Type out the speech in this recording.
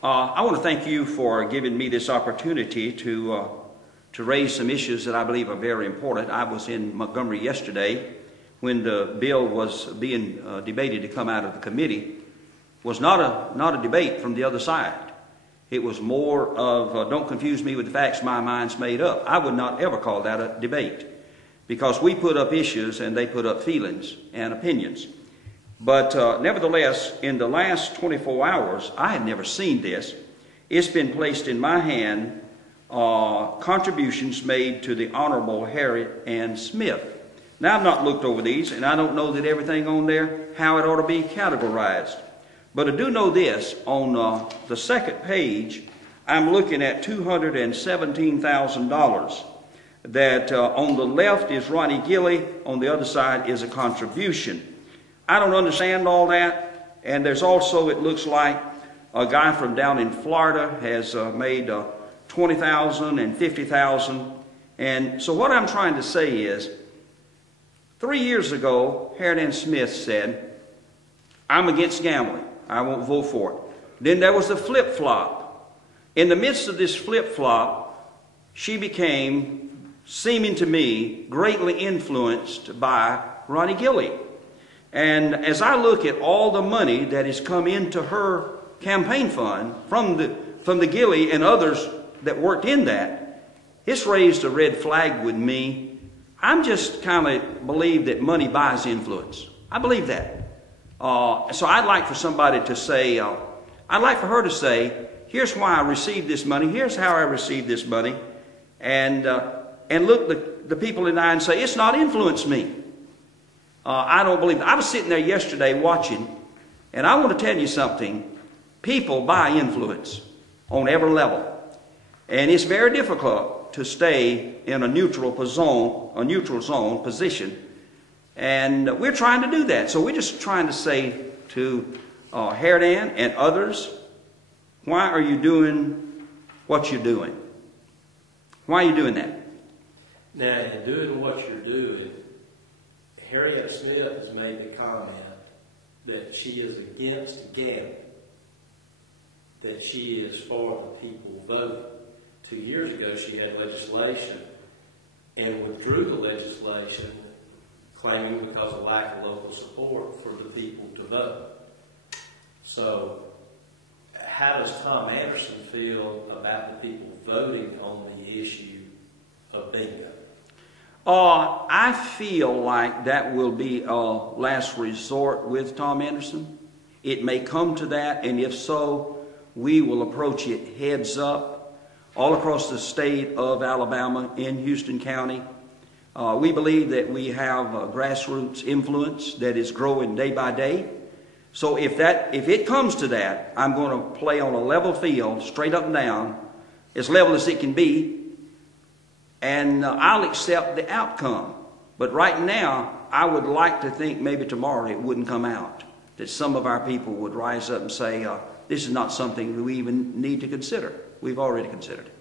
I want to thank you for giving me this opportunity to raise some issues that I believe are very important. I was in Montgomery yesterday when the bill was being debated to come out of the committee. It was not a debate from the other side. It was more of, don't confuse me with the facts, my mind's made up. I would not ever call that a debate, because we put up issues and they put up feelings and opinions. But nevertheless, in the last 24 hours, I had never seen this. It's been placed in my hand, contributions made to the Honorable Harri Anne Smith. Now, I've not looked over these, and I don't know that everything on there, how it ought to be categorized. But I do know this, on the second page, I'm looking at $217,000. That on the left is Ronnie Gilley, on the other side is a contribution. I don't understand all that. And there's also, it looks like, a guy from down in Florida has made $20,000 and $50,000. And so what I'm trying to say is, 3 years ago, Harri Anne Smith said, I'm against gambling. I won't vote for it. Then there was the flip-flop. In the midst of this flip-flop, she became, seeming to me, greatly influenced by Ronnie Gilley. And as I look at all the money that has come into her campaign fund from the Gilley and others that worked in that, it's raised a red flag with me. I'm just kind of believe that money buys influence. I believe that. So I'd like for somebody to say, I'd like for her to say, here's why I received this money, here's how I received this money, and look the people in the eye and say, it's not influenced me. I don't believe it. I was sitting there yesterday watching, and I want to tell you something. People buy influence on every level. And it's very difficult to stay in a neutral zone position. And we're trying to do that. So we're just trying to say to Harri Anne and others, why are you doing what you're doing? Why are you doing that? Now, in doing what you're doing, Harri Anne Smith has made the comment that she is against gambling, that she is for the people voting. 2 years ago, she had legislation and withdrew the legislation, claiming because of lack of local support for the people to vote. So, how does Tom Anderson feel about the people voting on the issue of bingo? I feel like that will be a last resort with Tom Anderson. It may come to that, and if so, we will approach it heads up all across the state of Alabama in Houston County. We believe that we have grassroots influence that is growing day by day. So if it comes to that, I'm going to play on a level field, straight up and down, as level as it can be, and I'll accept the outcome. But right now, I would like to think maybe tomorrow it wouldn't come out, that some of our people would rise up and say, this is not something we even need to consider. We've already considered it.